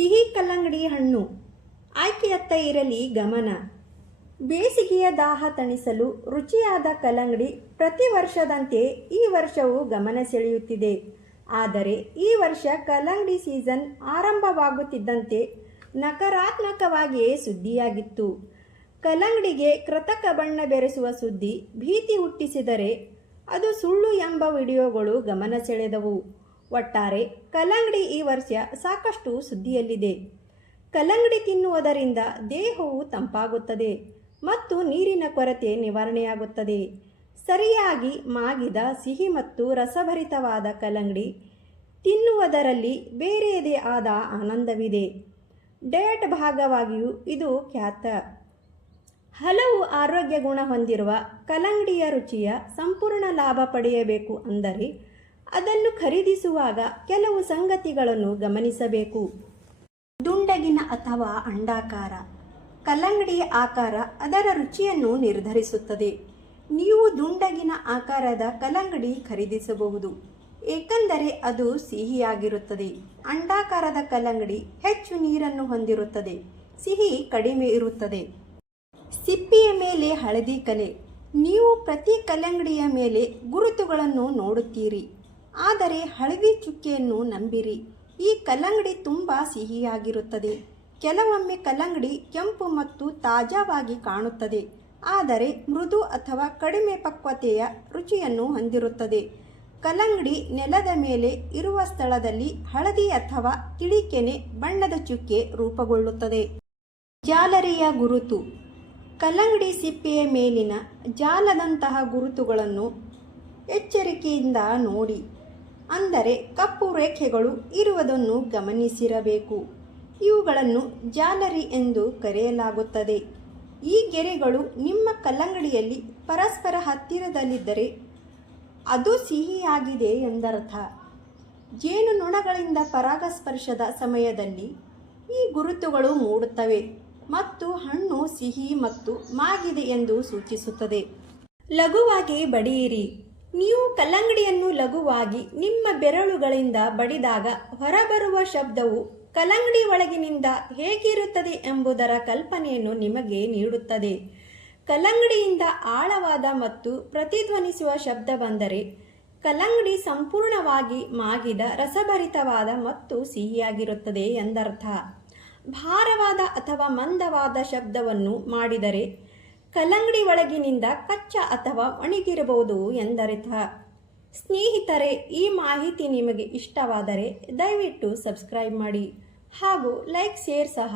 ಸಿಹಿ ಕಲ್ಲಂಗಡಿ ಹಣ್ಣು. ಆಯ್ಕೆಯತ್ತ ಇರಲಿ ಗಮನ. ಬೇಸಿಗೆಯ ದಾಹ ತಣಿಸಲು ರುಚಿಯಾದ ಕಲ್ಲಂಗಡಿ ಪ್ರತಿ ವರ್ಷದಂತೆ ಈ ವರ್ಷವೂ ಗಮನ ಸೆಳೆಯುತ್ತಿದೆ. ಆದರೆ ಈ ವರ್ಷ ಕಲ್ಲಂಗಡಿ ಸೀಸನ್ ಆರಂಭವಾಗುತ್ತಿದ್ದಂತೆ ನಕಾರಾತ್ಮಕವಾಗಿಯೇ ಸುದ್ದಿಯಾಗಿತ್ತು. ಕಲ್ಲಂಗಡಿಗೆ ಕೃತಕ ಬಣ್ಣ ಬೆರೆಸುವ ಸುದ್ದಿ ಭೀತಿ ಹುಟ್ಟಿಸಿದರೆ ಅದು ಸುಳ್ಳು ಎಂಬ ವಿಡಿಯೋಗಳು ಗಮನ ಸೆಳೆದವು. ಒಟ್ಟಾರೆ ಕಲ್ಲಂಗಡಿ ಈ ವರ್ಷ ಸಾಕಷ್ಟು ಸುದ್ದಿಯಲ್ಲಿದೆ. ಕಲ್ಲಂಗಡಿ ತಿನ್ನುವುದರಿಂದ ದೇಹವು ತಂಪಾಗುತ್ತದೆ ಮತ್ತು ನೀರಿನ ಕೊರತೆ ನಿವಾರಣೆಯಾಗುತ್ತದೆ. ಸರಿಯಾಗಿ ಮಾಗಿದ ಸಿಹಿ ಮತ್ತು ರಸಭರಿತವಾದ ಕಲ್ಲಂಗಡಿ ತಿನ್ನುವುದರಲ್ಲಿ ಬೇರೆಯದೇ ಆದ ಆನಂದವಿದೆ. ಡಯಟ್ ಭಾಗವಾಗಿಯೂ ಇದು ಖ್ಯಾತ. ಹಲವು ಆರೋಗ್ಯ ಗುಣ ಹೊಂದಿರುವ ಕಲ್ಲಂಗಡಿಯ ರುಚಿಯ ಸಂಪೂರ್ಣ ಲಾಭ ಪಡೆಯಬೇಕು ಅಂದರೆ ಅದನ್ನು ಖರೀದಿಸುವಾಗ ಕೆಲವು ಸಂಗತಿಗಳನ್ನು ಗಮನಿಸಬೇಕು. ದುಂಡಗಿನ ಅಥವಾ ಅಂಡಾಕಾರ ಕಲ್ಲಂಗಡಿಯ ಆಕಾರ ಅದರ ರುಚಿಯನ್ನು ನಿರ್ಧರಿಸುತ್ತದೆ. ನೀವು ದುಂಡಗಿನ ಆಕಾರದ ಕಲ್ಲಂಗಡಿ ಖರೀದಿಸಬಹುದು, ಏಕೆಂದರೆ ಅದು ಸಿಹಿಯಾಗಿರುತ್ತದೆ. ಅಂಡಾಕಾರದ ಕಲ್ಲಂಗಡಿ ಹೆಚ್ಚು ನೀರನ್ನು ಹೊಂದಿರುತ್ತದೆ, ಸಿಹಿ ಕಡಿಮೆ ಇರುತ್ತದೆ. ಸಿಪ್ಪಿಯ ಮೇಲೆ ಹಳದಿ ಕಲೆ, ನೀವು ಪ್ರತಿ ಕಲ್ಲಂಗಡಿಯ ಮೇಲೆ ಗುರುತುಗಳನ್ನು ನೋಡುತ್ತೀರಿ. ಆದರೆ ಹಳದಿ ಚುಕ್ಕೆಯನ್ನು ನಂಬಿರಿ. ಈ ಕಲ್ಲಂಗಡಿ ತುಂಬ ಸಿಹಿಯಾಗಿರುತ್ತದೆ. ಕೆಲವೊಮ್ಮೆ ಕಲ್ಲಂಗಡಿ ಕೆಂಪು ಮತ್ತು ತಾಜಾವಾಗಿ ಕಾಣುತ್ತದೆ. ಆದರೆ ಮೃದು ಅಥವಾ ಕಡಿಮೆ ಪಕ್ವತೆಯ ರುಚಿಯನ್ನು ಹೊಂದಿರುತ್ತದೆ. ಕಲ್ಲಂಗಡಿ ನೆಲದ ಮೇಲೆ ಇರುವ ಸ್ಥಳದಲ್ಲಿ ಹಳದಿ ಅಥವಾ ತಿಳಿಕೆನೆ ಬಣ್ಣದ ಚುಕ್ಕೆ ರೂಪುಗೊಳ್ಳುತ್ತದೆ. ಜಾಲರಿಯ ಗುರುತು. ಕಲ್ಲಂಗಡಿ ಸಿಪ್ಪೆಯ ಮೇಲಿನ ಜಾಲದಂತಹ ಗುರುತುಗಳನ್ನು ಎಚ್ಚರಿಕೆಯಿಂದ ನೋಡಿ. ಅಂದರೆ ಕಪ್ಪು ರೇಖೆಗಳು ಇರುವುದನ್ನು ಗಮನಿಸಿರಬೇಕು. ಇವುಗಳನ್ನು ಜಾಲರಿ ಎಂದು ಕರೆಯಲಾಗುತ್ತದೆ. ಈ ಗೆರೆಗಳು ನಿಮ್ಮ ಕಲ್ಲಂಗಡಿಯಲ್ಲಿ ಪರಸ್ಪರ ಹತ್ತಿರದಲ್ಲಿದ್ದರೆ ಅದು ಸಿಹಿಯಾಗಿದೆ ಎಂದರ್ಥ. ಜೇನುನೊಣಗಳಿಂದ ಪರಾಗಸ್ಪರ್ಶದ ಸಮಯದಲ್ಲಿ ಈ ಗುರುತುಗಳು ಮೂಡುತ್ತವೆ ಮತ್ತು ಹಣ್ಣು ಸಿಹಿ ಮತ್ತು ಮಾಗಿದೆ ಎಂದು ಸೂಚಿಸುತ್ತದೆ. ಲಘುವಾಗಿ ಬಡಿಯಿರಿ. ನೀವು ಕಲ್ಲಂಗಡಿಯನ್ನು ಲಘುವಾಗಿ ನಿಮ್ಮ ಬೆರಳುಗಳಿಂದ ಬಡಿದಾಗ ಹೊರಬರುವ ಶಬ್ದವು ಕಲ್ಲಂಗಡಿ ಒಳಗಿನಿಂದ ಹೇಗಿರುತ್ತದೆ ಎಂಬುದರ ಕಲ್ಪನೆಯನ್ನು ನಿಮಗೆ ನೀಡುತ್ತದೆ. ಕಲ್ಲಂಗಡಿಯಿಂದ ಆಳವಾದ ಮತ್ತು ಪ್ರತಿಧ್ವನಿಸುವ ಶಬ್ದ ಬಂದರೆ ಕಲ್ಲಂಗಡಿ ಸಂಪೂರ್ಣವಾಗಿ ಮಾಗಿದ, ರಸಭರಿತವಾದ ಮತ್ತು ಸಿಹಿಯಾಗಿರುತ್ತದೆ ಎಂದರ್ಥ. ಭಾರವಾದ ಅಥವಾ ಮಂದವಾದ ಶಬ್ದವನ್ನು ಮಾಡಿದರೆ ಕಲ್ಲಂಗಡಿ ಒಳಗಿನಿಂದ ಕಚ್ಚಾ ಅಥವಾ ಒಣಗಿರಬಹುದು ಎಂದರ್ಥ ಸ್ನೇಹಿತರೆ, ಈ ಮಾಹಿತಿ ನಿಮಗೆ ಇಷ್ಟವಾದರೆ ದಯವಿಟ್ಟು ಸಬ್ಸ್ಕ್ರೈಬ್ ಮಾಡಿ ಹಾಗೂ ಲೈಕ್, ಶೇರ್ ಸಹ